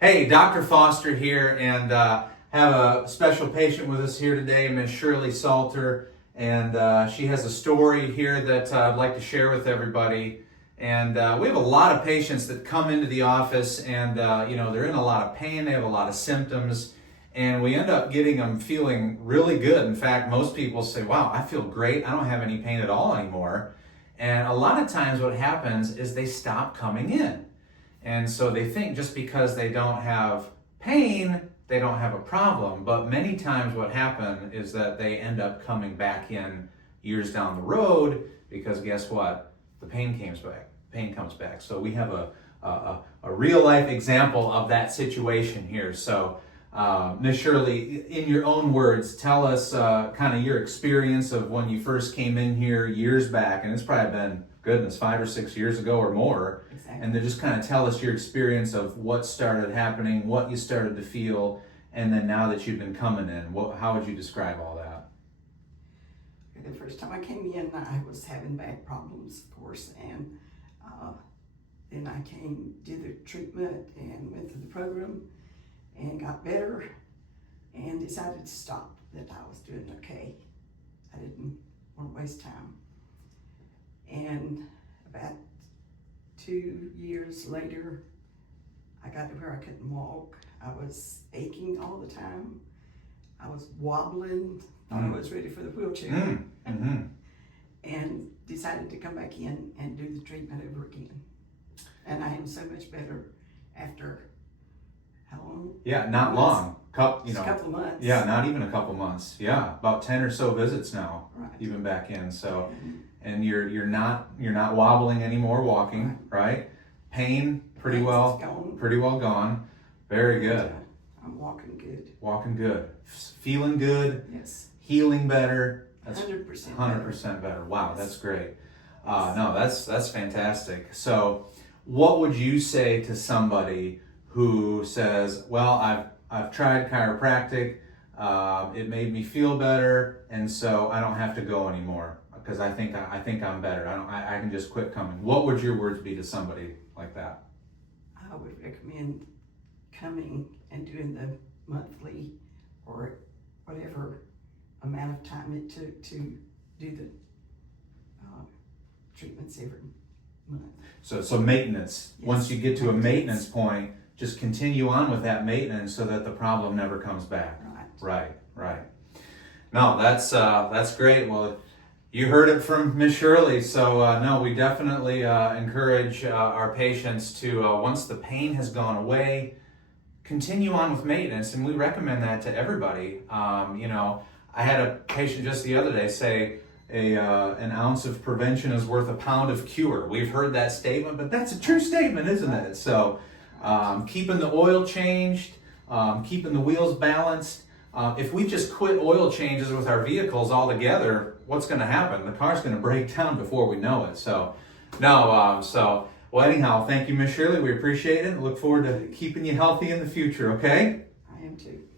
Hey, Dr. Foster here, and have a special patient with us here today, Miss Shirley Salter, and she has a story here that I'd like to share with everybody. And we have a lot of patients that come into the office, and they're in a lot of pain, they have a lot of symptoms, and we end up getting them feeling really good. In fact, most people say, "Wow, I feel great. I don't have any pain at all anymore." And a lot of times, what happens is they stop coming in. And so they think just because they don't have pain, they don't have a problem. But many times what happens is that they end up coming back in years down the road because guess what? The pain comes back. Pain comes back. So we have a real life example of that situation here. So Ms. Shirley, in your own words, tell us kind of your experience of when you first came in here years back, and it's probably been, goodness, 5 or 6 years ago or more. Exactly. And then just kind of tell us your experience of what started happening, what you started to feel, and then now that you've been coming in, how would you describe all that? The first time I came in, I was having back problems, of course, and then I did the treatment and went through the program and got better and decided to stop, that I was doing okay. I didn't want to waste time. And about 2 years later, I got to where I couldn't walk. I was aching all the time. I was wobbling, thought I was ready for the wheelchair. And decided to come back in and do the treatment over again. And I am so much better after, how long? Yeah, not long. Just a couple of months. Yeah, not even a couple months. Yeah, about 10 or so visits now. Right. You've been back in. So, and you're not wobbling anymore, walking, right? Pain pretty well gone. Very good. I'm walking good. Walking good. Feeling good. Yes. Healing better. That's 100%. 100% better. Wow, Yes. that's great. Yes. No, that's fantastic. So, what would you say to somebody who says, "Well, I've tried chiropractic. It made me feel better, and so I don't have to go anymore because I think I'm better. I can just quit coming." What would your words be to somebody like that? I would recommend coming and doing the monthly or whatever amount of time it took to do the treatments every month. So maintenance. Yes. Once you get to a maintenance point, just continue on with that maintenance so that the problem never comes back. Right. No, that's great. Well, you heard it from Ms. Shirley. So no, we definitely encourage our patients to once the pain has gone away, continue on with maintenance, and we recommend that to everybody. I had a patient just the other day say an ounce of prevention is worth a pound of cure. We've heard that statement, but that's a true statement, isn't it? So keeping the oil changed, keeping the wheels balanced. If we just quit oil changes with our vehicles altogether, what's going to happen? The car's going to break down before we know it. So, well, anyhow, thank you, Miss Shirley. We appreciate it. Look forward to keeping you healthy in the future, okay? I am too.